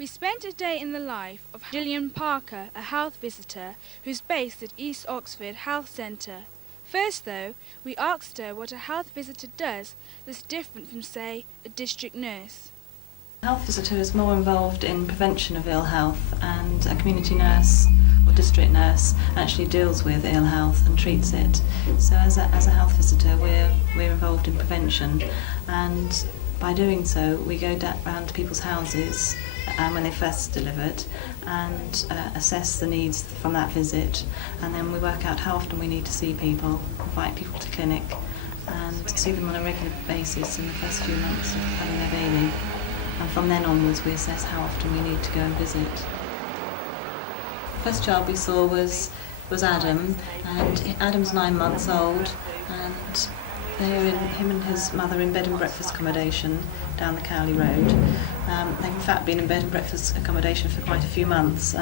We spent a day in the life of Gillian Parker, a health visitor who's based at East Oxford Health Centre. First though, we asked her what a health visitor does that's different from, say, a district nurse. A health visitor is more involved in prevention of ill health, and a community nurse or district nurse actually deals with ill health and treats it. So as a health visitor we're involved in prevention, and by doing so we go round to people's houses when they first delivered and assess the needs from that visit, and then we work out how often we need to see people, invite people to clinic and see them on a regular basis in the first few months of having their baby. And from then onwards we assess how often we need to go and visit. The first child we saw was Adam, and Adam's 9 months old, and they're him and his mother in bed and breakfast accommodation down the Cowley Road. They've in fact been in bed and breakfast accommodation for quite a few months.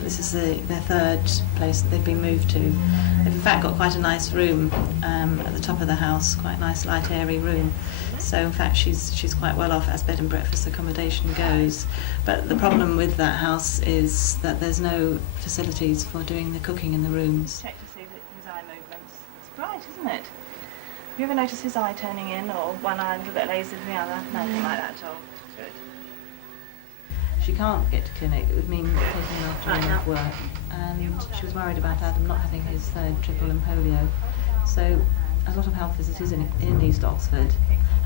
This is their third place that they've been moved to. They've in fact got quite a nice room at the top of the house, quite a nice light airy room. So in fact she's quite well off as bed and breakfast accommodation goes. But the problem with that house is that there's no facilities for doing the cooking in the rooms. Check to see his eye movements. It's bright, isn't it? Have you ever noticed his eye turning in, or one eye a little bit lazy than the other? Nothing like that at all. Good. She can't get to clinic. It would mean taking an afternoon off work, and she was worried about Adam not having his third triple and polio. So a lot of health visitors in East Oxford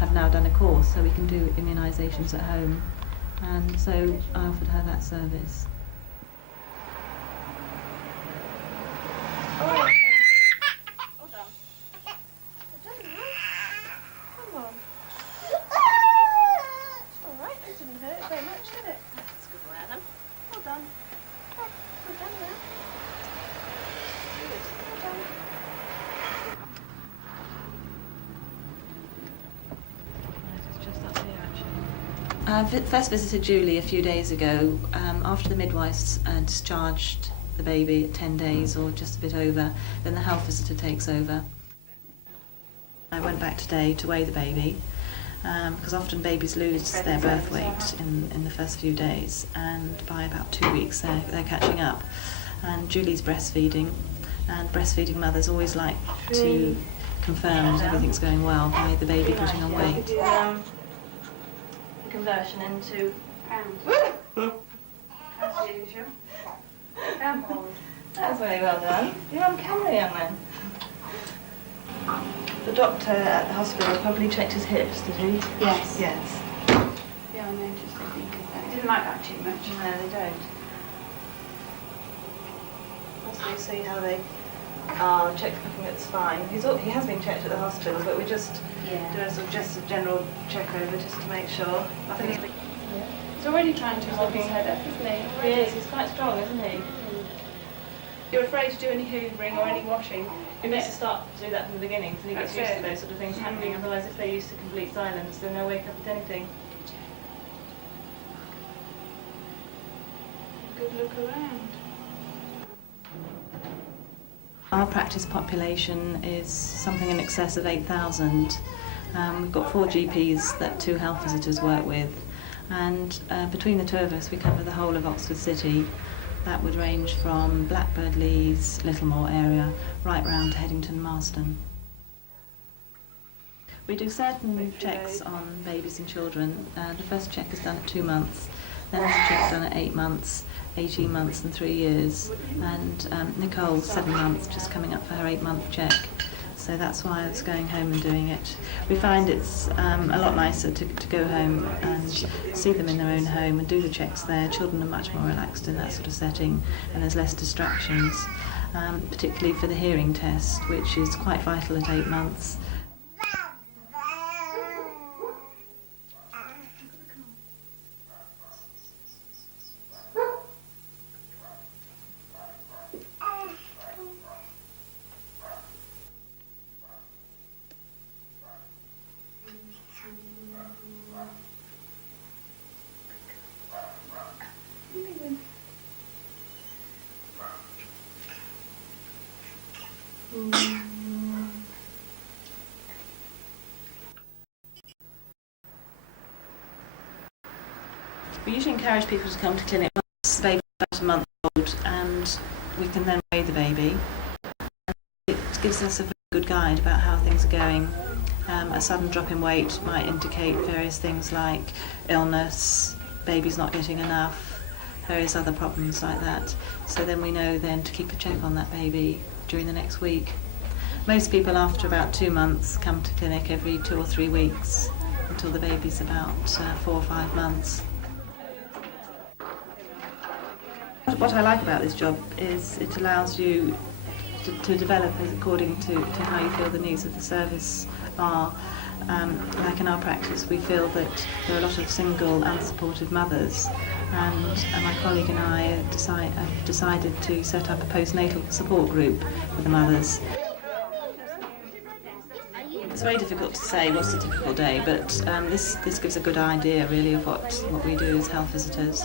have now done a course, so we can do immunisations at home, and so I offered her that service. Oh. I first visited Julie a few days ago after the midwives discharged the baby at 10 days or just a bit over. Then the health visitor takes over. I went back today to weigh the baby because often babies lose their birth weight in the first few days, and by about 2 weeks they're catching up. And Julie's breastfeeding, and breastfeeding mothers always like to confirm that everything's going well by the baby putting on weight. Conversion into pounds. As usual. That's very well done. You're on camera, young man. The doctor at the hospital probably checked his hips, did he? Yes. Yes. Yeah, I noticed, I think, of that. He didn't like that too much. No, they don't. Also, you see how they are looking at the spine. He has been checked at the hospital, but we just do just a general check over just to make sure. Nothing's big. He's already trying to hold his head up, isn't he? He is. He's quite strong, isn't he? You're afraid to do any hoovering or any washing. He needs to start to do that from the beginning, so he gets used to those sort of things happening. Otherwise, if they're used to complete silence, then they'll wake up at anything. Good look around. Our practice population is something in excess of 8,000. We've got 4 GPs that 2 health visitors work with, and between the 2 of us we cover the whole of Oxford City. That would range from Blackbird, Leeds, Littlemore area, right round to Headington, Marston. We do certain checks on babies and children. The first check is done at 2 months, then there's a check done at 8 months, 18 months and 3 years, and Nicole's 7 months, just coming up for her 8-month check. So that's why I was going home and doing it. We find it's a lot nicer to go home and see them in their own home and do the checks there. Children are much more relaxed in that sort of setting, and there's less distractions, particularly for the hearing test, which is quite vital at 8 months. We usually encourage people to come to clinic once the baby is about a month old, and we can then weigh the baby. It gives us a very good guide about how things are going. A sudden drop in weight might indicate various things like illness, baby's not getting enough, various other problems like that. So then we know then to keep a check on that baby during the next week. Most people after about 2 months come to clinic every 2 or 3 weeks until the baby's about 4 or 5 months. What I like about this job is it allows you to develop according to how you feel the needs of the service are. Like in our practice, we feel that there are a lot of single, unsupported mothers, and my colleague and I have decided to set up a postnatal support group for the mothers. It's very difficult to say what's a typical day, but this gives a good idea really of what we do as health visitors.